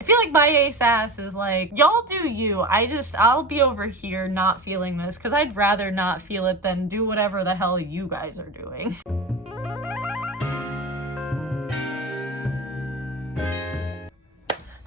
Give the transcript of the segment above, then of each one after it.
I feel like my ace ass is like, y'all do you. I'll be over here not feeling this because I'd rather not feel it than do whatever the hell you guys are doing.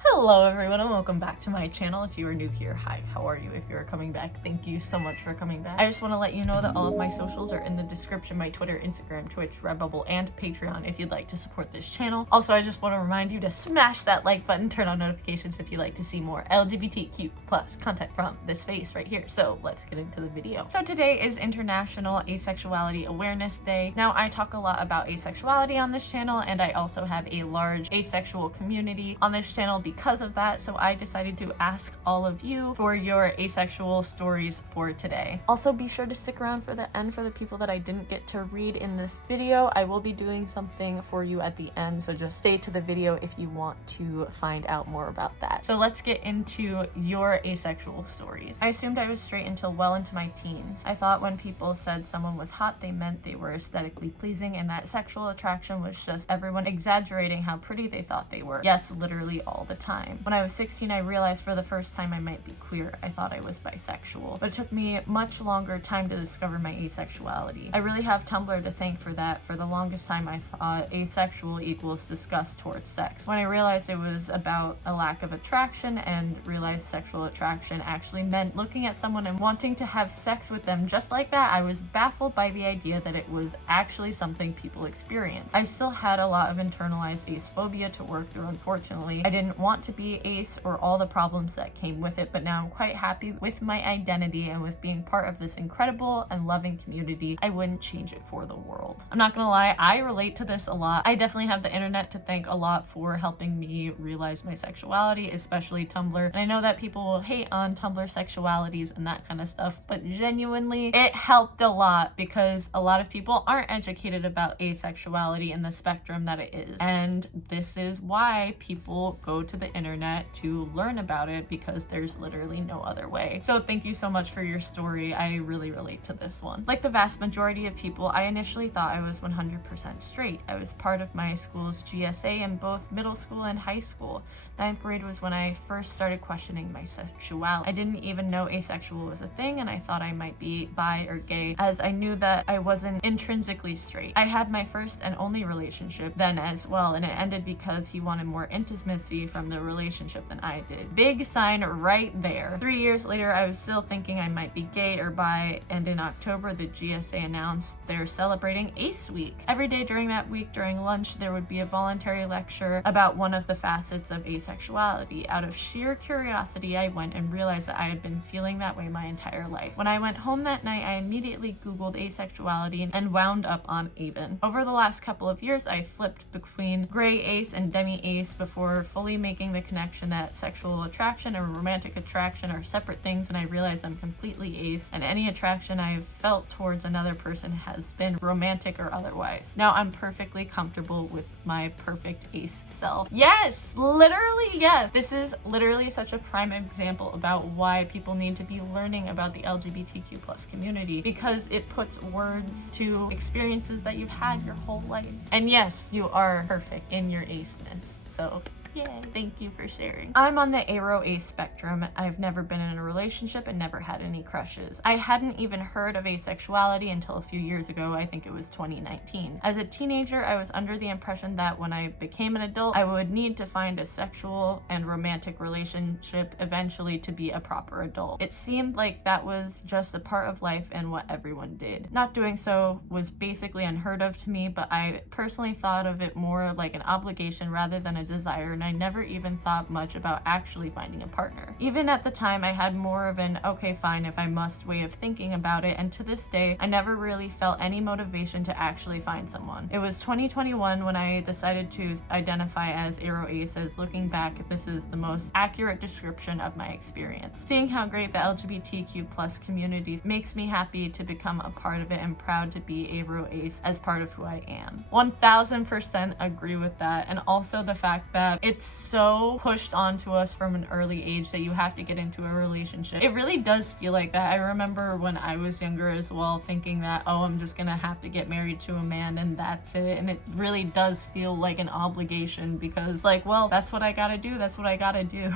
Hello everyone and welcome back to my channel. If you are new here, hi, how are you? If you are coming back, thank you so much for coming back. I just want to let you know that all of my socials are in the description: my Twitter, Instagram, Twitch, Redbubble, and Patreon if you'd like to support this channel. Also, I just want to remind you to smash that like button, turn on notifications if you'd like to see more LGBTQ+ content from this face right here. So let's get into the video. So today is International Asexuality Awareness Day. Now, I talk a lot about asexuality on this channel, and I also have a large asexual community on this channel because of that, so I decided to ask all of you for your asexual stories for today. Also, be sure to stick around for the end for the people that I didn't get to read in this video. I will be doing something for you at the end, so just stay to the video if you want to find out more about that. So let's get into your asexual stories. I assumed I was straight until well into my teens. I thought when people said someone was hot, they meant they were aesthetically pleasing, and that sexual attraction was just everyone exaggerating how pretty they thought they were. Yes, literally all the time. When I was 16, I realized for the first time I might be queer. I thought I was bisexual, but it took me much longer time to discover my asexuality. I really have Tumblr to thank for that. For the longest time, I thought asexual equals disgust towards sex. When I realized it was about a lack of attraction and realized sexual attraction actually meant looking at someone and wanting to have sex with them just like that, I was baffled by the idea that it was actually something people experience. I still had a lot of internalized ace phobia to work through, unfortunately. I didn't want to be ace or all the problems that came with it, but now I'm quite happy with my identity and with being part of this incredible and loving community. I wouldn't change it for the world. I'm not gonna lie, I relate to this a lot. I definitely have the internet to thank a lot for helping me realize my sexuality, especially Tumblr. And I know that people will hate on Tumblr sexualities and that kind of stuff, but genuinely it helped a lot because a lot of people aren't educated about asexuality and the spectrum that it is. And this is why people go to the internet to learn about it, because there's literally no other way. So thank you so much for your story. I really relate to this one. Like the vast majority of people, I initially thought I was 100% straight. I was part of my school's GSA in both middle school and high school. 9th grade was when I first started questioning my sexuality. I didn't even know asexual was a thing, and I thought I might be bi or gay, as I knew that I wasn't intrinsically straight. I had my first and only relationship then as well, and it ended because he wanted more intimacy from the relationship than I did. Big sign right there. 3 years later, I was still thinking I might be gay or bi, and in October, the GSA announced they're celebrating Ace Week. Every day during that week, during lunch, there would be a voluntary lecture about one of the facets of asexuality. Out of sheer curiosity, I went and realized that I had been feeling that way my entire life. When I went home that night, I immediately Googled asexuality and wound up on Avon. Over the last couple of years, I flipped between gray ace and demi ace before fully making the connection that sexual attraction and romantic attraction are separate things, and I realized I'm completely ace, and any attraction I've felt towards another person has been romantic or otherwise. Now I'm perfectly comfortable with my perfect ace self. Yes! Literally, yes! This is literally such a prime example about why people need to be learning about the LGBTQ+ community, because it puts words to experiences that you've had your whole life. And yes, you are perfect in your aceness. So yay, thank you for sharing. I'm on the aro-ace spectrum. I've never been in a relationship and never had any crushes. I hadn't even heard of asexuality until a few years ago. I think it was 2019. As a teenager, I was under the impression that when I became an adult, I would need to find a sexual and romantic relationship eventually to be a proper adult. It seemed like that was just a part of life and what everyone did. Not doing so was basically unheard of to me, but I personally thought of it more like an obligation rather than a desire, and I never even thought much about actually finding a partner. Even at the time, I had more of an okay fine if I must way of thinking about it, and to this day, I never really felt any motivation to actually find someone. It was 2021 when I decided to identify as aro-ace, as looking back, this is the most accurate description of my experience. Seeing how great the LGBTQ+ community makes me happy to become a part of it and proud to be aro-ace as part of who I am. 1000% agree with that, and also the fact that It's so pushed onto us from an early age that you have to get into a relationship. It really does feel like that. I remember when I was younger as well, thinking that, oh, I'm just gonna have to get married to a man and that's it. And it really does feel like an obligation because, like, well, that's what I gotta do. That's what I gotta do.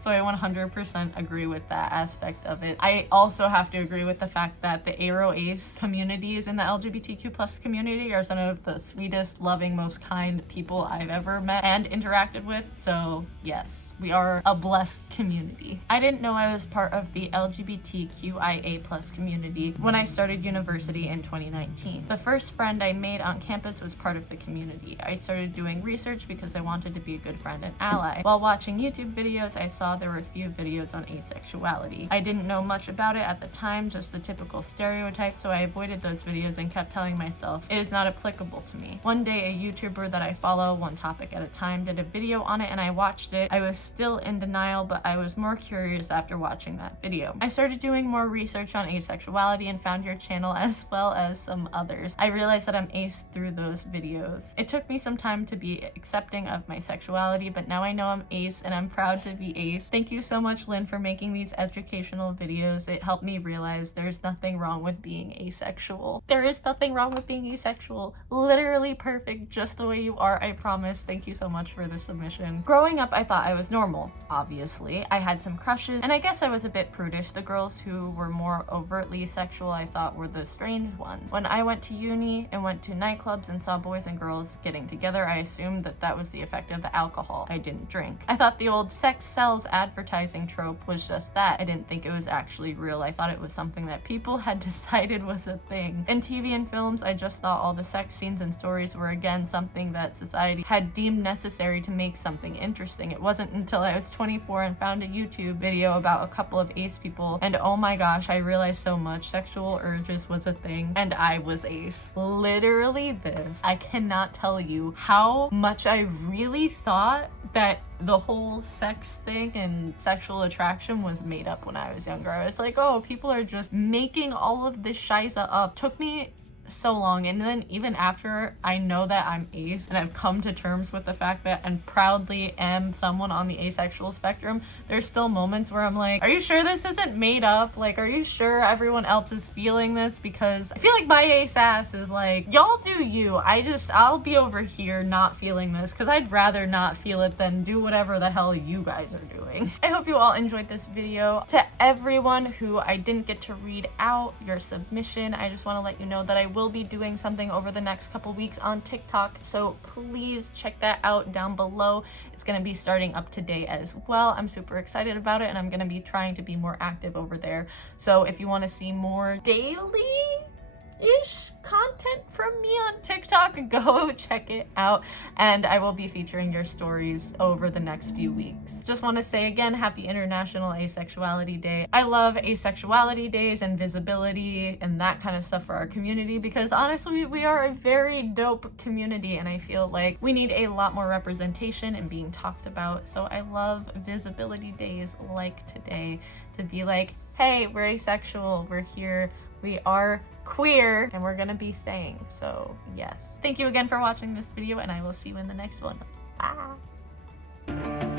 So I 100% agree with that aspect of it. I also have to agree with the fact that the Aro Ace communities in the LGBTQ plus community are some of the sweetest, loving, most kind people I've ever met and interacted with. So yes, we are a blessed community. I didn't know I was part of the LGBTQIA plus community when I started university in 2019. The first friend I made on campus was part of the community. I started doing research because I wanted to be a good friend and ally. While watching YouTube videos, I saw there were a few videos on asexuality. I didn't know much about it at the time, just the typical stereotype, so I avoided those videos and kept telling myself it is not applicable to me. One day, a YouTuber that I follow, one topic at a time, did a video on it and I watched it. I was still in denial, but I was more curious after watching that video. I started doing more research on asexuality and found your channel as well as some others. I realized that I'm ace through those videos. It took me some time to be accepting of my sexuality, but now I know I'm ace and I'm proud to be ace. Thank you so much, Lynn, for making these educational videos. It helped me realize there's nothing wrong with being asexual. There is nothing wrong with being asexual. Literally perfect, just the way you are, I promise. Thank you so much for the submission. Growing up, I thought I was normal. Obviously, I had some crushes, and I guess I was a bit prudish. The girls who were more overtly sexual I thought were the strange ones. When I went to uni and went to nightclubs and saw boys and girls getting together, I assumed that that was the effect of the alcohol. I didn't drink. I thought the old sex sells advertising trope was just that. I didn't think it was actually real. I thought it was something that people had decided was a thing. In TV and films, I just thought all the sex scenes and stories were again something that society had deemed necessary to make something interesting. It wasn't until I was 24 and found a YouTube video about a couple of ace people, and oh my gosh, I realized so much. Sexual urges was a thing, and I was ace. Literally this. I cannot tell you how much I really thought that the whole sex thing and sexual attraction was made up when I was younger. I was like, oh, people are just making all of this shiza up. Took me so long, and then even after I know that I'm ace and I've come to terms with the fact that and proudly am someone on the asexual spectrum, there's still moments where I'm like, are you sure this isn't made up? Like, are you sure everyone else is feeling this? Because I feel like my ace ass is like, y'all do you. I'll be over here not feeling this because I'd rather not feel it than do whatever the hell you guys are doing. I hope you all enjoyed this video. To everyone who I didn't get to read out your submission, I just want to let you know that I will be doing something over the next couple weeks on TikTok, so please check that out down below. It's going to be starting up today as well. I'm super excited about it, and I'm going to be trying to be more active over there. So if you want to see more daily ish content from me on TikTok, go check it out, and I will be featuring your stories over the next few weeks. Just want to say again, happy International Asexuality Day. I love asexuality days and visibility and that kind of stuff for our community because honestly we are a very dope community, and I feel like we need a lot more representation and being talked about. So I love visibility days like today to be like, hey, we're asexual, we're here, we are queer, and we're gonna be staying. So yes, thank you again for watching this video, and I will see you in the next one. Bye.